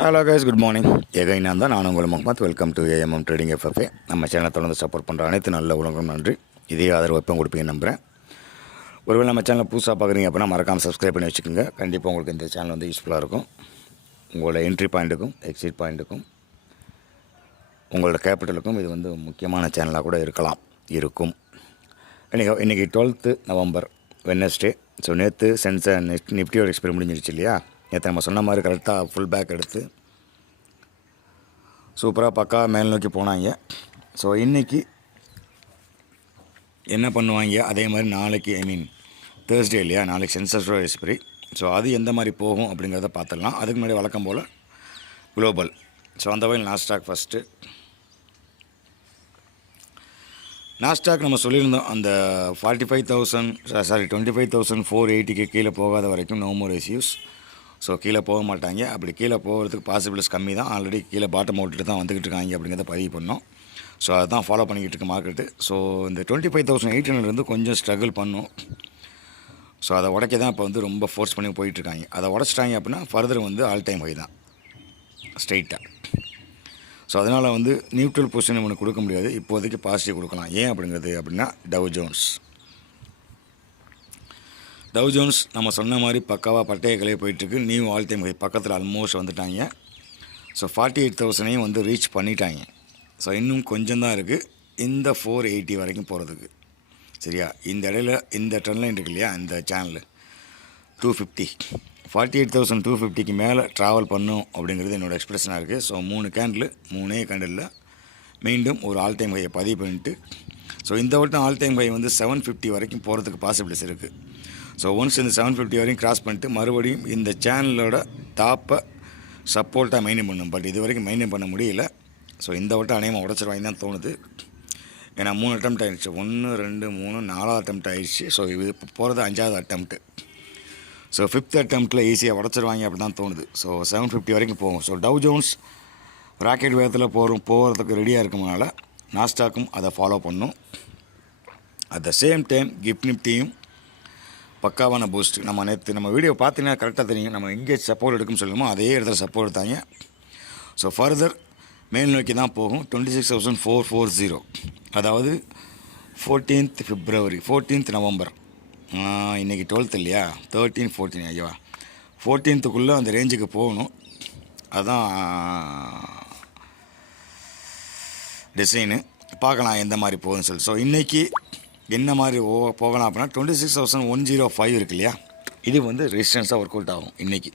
Hello guys good morning எகைனான் தான். நான் உங்கள் Muhammad. Welcome to AMM trading FFA நம்ம சேனலை தொடர்ந்து சப்போர்ட் பண்ணுற அனைத்து நல்ல உலகம் நன்றி. இதே ஆதரவு எப்போ கொடுப்பீங்கன்னு நம்புகிறேன் ஒருவேளை நம்ம சேனலை புதுசாக பார்க்குறீங்க அப்படின்னா மறக்காமல் சப்ஸ்கிரைப் பண்ணி வச்சுக்கோங்க. கண்டிப்பாக உங்களுக்கு இந்த சேனல் வந்து யூஸ்ஃபுல்லாக இருக்கும். உங்களோட என்ட்ரி பாயிண்ட்டுக்கும் எக்ஸிட் பாயிண்ட்டுக்கும் உங்களோட கேபிட்டலுக்கும் இது வந்து முக்கியமான சேனலாக கூட இருக்கலாம். இருக்கும். இன்றைக்கி இன்றைக்கி டுவெல்த்து நவம்பர் வெனஸ்டே ஸோ நேற்று சென்சர் நிஃப்டியோட எக்ஸ்பீரியன் முடிஞ்சிருச்சு இல்லையா? நேற்று நம்ம சொன்ன மாதிரி கரெக்டாக ஃபுல் பேக் எடுத்து சூப்பராக பக்கா மேல் நோக்கி போனாங்க. ஸோ இன்றைக்கி என்ன பண்ணுவாங்க? அதே மாதிரி நாளைக்கு ஐ மீன் தேர்ஸ்டே இல்லையா? நாளைக்கு சென்சஸோட எஸ்பிரி ஸோ அது எந்த மாதிரி போகும் அப்படிங்கிறத பார்த்துடலாம். அதுக்கு முன்னாடி வழக்கம் போல் குளோபல் ஸோ அந்த வகையில் நாஸ்டாக் ஃபஸ்ட்டு நாஸ்டாக் நம்ம சொல்லியிருந்தோம் அந்த forty five thousand sorry twenty five thousand four எயிட்டிக்கு கீழே போகாத வரைக்கும் நோ மோர் இஷ்யூஸ் ஸோ கீழே போக மாட்டாங்க. அப்படி கீழே போகிறதுக்கு பாசிபிலிட்டிஸ் கம்மி தான் ஆல்ரெடி கீழே பாட்டம் அவுட்டு தான் வந்துக்கிட்டு இருக்காங்க அப்படிங்கிறத பதிவு பண்ணோம். ஸோ அதுதான் ஃபாலோ பண்ணிக்கிட்டு இருக்கு மார்க்கெட்டு ஸோ இந்த twenty five thousand eight hundred கொஞ்சம் ஸ்ட்ரகிள் பண்ணும். ஸோ அதை உடைக்க தான் இப்போ வந்து ரொம்ப ஃபோர்ஸ் பண்ணி போயிட்டுருக்காங்க. அதை உடச்சிட்டாங்க அப்படின்னா ஃபர்தர் வந்து ஆல் டைம் ஹை தான். ஸ்ட்ரெயிட்டாக ஸோ அதனால் வந்து நியூட்ரல் பொசிஷன் ஒன்று கொடுக்க முடியாது. இப்போதைக்கு பாசிட்டிவ் கொடுக்கலாம். ஏன் அப்படிங்கிறது அப்படின்னா டவ் ஜோன்ஸ் டவ் ஜோன்ஸ் நம்ம சொன்ன மாதிரி பக்காவாக பட்டைய கிளைய போயிட்டுருக்கு. நியூ ஆல் டைம் ஹை பக்கத்தில் ஆல்மோஸ்ட் வந்துட்டாங்க. ஸோ ஃபார்ட்டி எயிட் தௌசண்டையும் வந்து ரீச் பண்ணிட்டாங்க. ஸோ இன்னும் கொஞ்சம் தான் இருக்குது இந்த ஃபோர் எயிட்டி வரைக்கும் போகிறதுக்கு சரியா? இந்த இடையில இந்த ட்ரெண்ட் லைன் இருக்கு இல்லையா? இந்த channel two fifty forty eight thousand two ஃபிஃப்டிக்கு மேலே ட்ராவல் பண்ணும் அப்படிங்கிறது என்னோடய எக்ஸ்பிரஷனாக இருக்குது ஸோ மூணு கேண்டில் மூணே கேண்டிலில் மீண்டும் ஒரு ஆல் டைம் ஹையை பதிவு பண்ணிட்டு. ஸோ இந்த வருடம் ஆல் டைம் ஹை வந்து செவன் ஃபிஃப்டி வரைக்கும் போகிறதுக்கு பாசிபிலிட்டிஸ் இருக்குது ஸோ ஒன்ஸ் இந்த செவன் ஃபிஃப்டி வரையும் கிராஸ் பண்ணிட்டு மறுபடியும் இந்த சேனலோட டாப்பை சப்போர்ட்டாக மெயின்டைன் பண்ணும் பட் இது வரைக்கும் மெயின்டைன் பண்ண முடியல. ஸோ இந்த வட்டம் அநேகமாக உடச்சிருவாங்க தான் தோணுது. ஏன்னா மூணு அட்டம் ஆயிடுச்சு ஒன்று ரெண்டு மூணு நாலாவது அட்டம் ஆயிடுச்சு ஸோ இது போகிறது அஞ்சாவது அட்டம்ப்ட்டு ஸோ ஃபிஃப்த் அட்டம்ப்ட்டில் ஈஸியாக உடச்சிருவாங்க அப்படி தான் தோணுது. ஸோ செவன் ஃபிஃப்டி வரைக்கும் போகும். ஸோ டவ் ஜோன்ஸ் ராக்கெட் வேகத்தில் போகிறோம் போகிறதுக்கு ரெடியாக இருக்கும்னால நாஸ்டாக்கும் அதை ஃபாலோ பண்ணும். At the same time GIFT நிஃப்டியும் பக்காவான பூஸ்ட் நம்ம நேற்று நம்ம வீடியோ பார்த்தீங்கன்னா கரெக்டாக தெரியும். நம்ம எங்கே சப்போர்ட் எடுக்கணும்னு சொல்லுமோ அதே இடத்துல சப்போர்ட் எடுத்தாங்க. ஸோ ஃபர்தர் மேல் நோக்கி தான் போகும். Twenty six thousand four four zero அதாவது ஃபோர்டீன்த் ஃபிப்ரவரி ஃபோர்டீன்த் நவம்பர் இன்றைக்கி டுவெல்த் இல்லையா? தேர்ட்டீன் ஃபோர்டீன் ஐயா ஃபோர்டீன்த்துக்குள்ளே அந்த ரேஞ்சுக்கு போகணும். அதுதான் டிசைனு பார்க்கலாம் எந்த மாதிரி போகுதுன்னு சொல்லி. ஸோ இன்றைக்கி என்ன மாதிரி ஓ போகலாம் அப்படின்னா twenty six thousand one zero five இருக்கு இல்லையா? இது வந்து ரெசிஸ்டன்ஸாக ஒர்க் அவுட் ஆகும் இன்றைக்கி